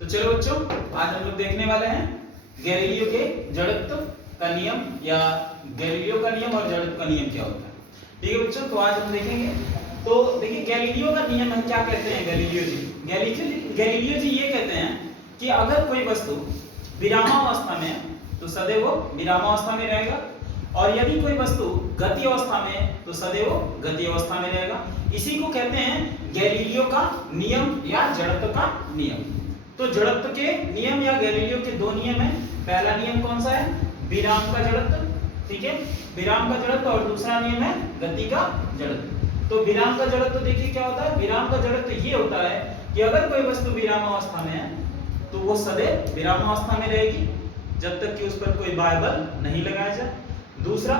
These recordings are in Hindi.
तो चलो बच्चों, आज हम लोग देखने वाले हैं गैलीलियो के जड़त्व का नियम या गैलीलियो का नियम और जड़त्व का नियम क्या होता है। ठीक है बच्चों, तो आज हम देखेंगे। तो देखिए गैलीलियो का नियम हम क्या कहते हैं। गैलीलियो जी ये कहते हैं कि अगर कोई वस्तु विरामावस्था में है तो सदैव वो विरामावस्था में रहेगा, और यदि कोई वस्तु गति अवस्था में है तो सदैव वो गति अवस्था में रहेगा। इसी को कहते हैं गैलीलियो का नियम या जड़त्व का नियम। तो जड़त्व के नियम या गैलीलियो के दो नियम है। पहला नियम कौन सा है? विराम का जड़त्व। ठीक है, विराम का जड़त्व। और दूसरा नियम है गति का जड़त्व। तो विराम का जड़त्व देखिए क्या होता है। विराम का जड़त्व ये होता है कि अगर कोई वस्तु विराम अवस्था में है तो वो सदैव विराम अवस्था में रहेगी जब तक कि उस पर कोई बाह्य बल नहीं लगाया जाए। दूसरा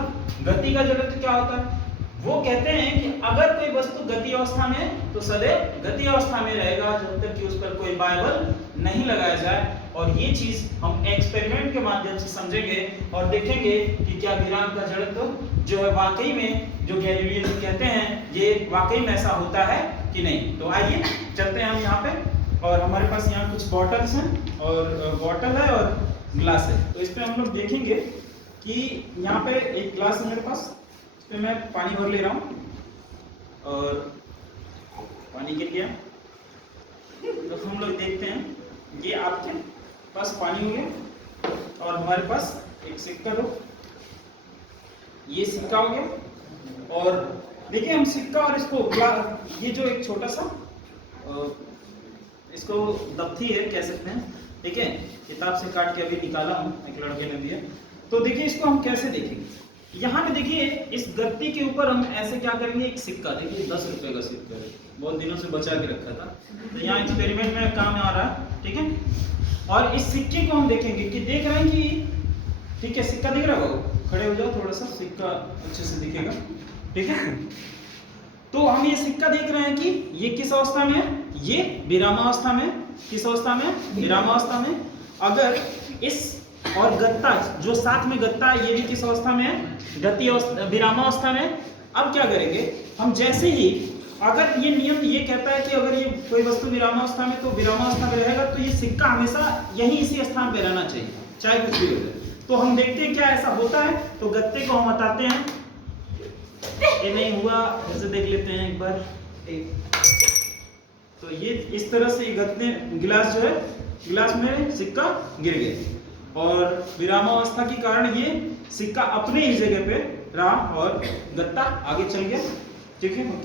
गति का जड़त्व क्या होता है? वो कहते हैं कि अगर कोई वस्तु गति अवस्था में है तो सदैव गति अवस्था में रहेगा जब तक कि उस पर कोई बाह्य बल नहीं लगाया जाए। और ये चीज हम एक्सपेरिमेंट के माध्यम से समझेंगे और देखेंगे कि क्या विराम का जड़त्व जो है वाकई में जो गैलीलियो जी कहते हैं ये वाकई में ऐसा होता है कि नहीं। तो आइए चलते हैं हम यहाँ पे, और हमारे पास यहाँ कुछ बॉटल्स हैं और बॉटल है और ग्लास है। तो इस पे हम लोग देखेंगे कि यहाँ पे एक ग्लास है मेरे पास, इस पे मैं पानी भर ले रहा हूँ और पानी गिर गया। तो हम लोग देखते हैं ये आपके पास पानी हो गया और हमारे पास एक सिक्का दो, ये सिक्का हो गया। और देखिए हम सिक्का और इसको ये जो एक छोटा सा इसको दफ्ती है कह सकते हैं, ठीक है, किताब से काट के अभी निकाला हूँ, एक लड़के ने दिया। तो देखिए इसको हम कैसे देखेंगे। यहाँ पे देखिए इस गत्ती के ऊपर हम ऐसे क्या करेंगे, एक सिक्का, देखिए 10 रुपए का सिक्का है, बहुत दिनों से बचा के रखा था, तो यहाँ एक्सपेरिमेंट में काम आ रहा है। ठीक है, और इस सिक्के को हम देखेंगे कि देख रहे हैं कि ठीक है सिक्का दिख रहा है, खड़े हो जाओ थोड़ा सा, सिक्का अच्छे से दिखेगा। ठीक है, तो हम ये सिक्का देख रहे हैं कि ये किस अवस्था में है, ये विरामावस्था में। किस अवस्था में? विरामावस्था में। अगर इस और गत्ता जो साथ में गत्ता है ये भी किस अवस्था में है? गति अवस्था, विरामावस्था में। अब क्या करेंगे हम, जैसे ही अगर ये नियम ये कहता है कि अगर ये कोई वस्तु विरामावस्था में तो विरामावस्था में रहेगा, तो ये सिक्का हमेशा यहीं इसी स्थान पे रहना चाहिए चाहे कुछ भी हो जाए। तो हम देखते हैं क्या ऐसा होता है। तो गत्ते को हम हटाते हैं, ये नहीं हुआ, फिर से देख लेते हैं एक बार। तो ये इस तरह से गत्ते गिलास जो है, गिलास में सिक्का गिर गया और विरामावस्था के कारण ये सिक्का अपने ही जगह पे रहा और गत्ता आगे चल गया। ठीक है।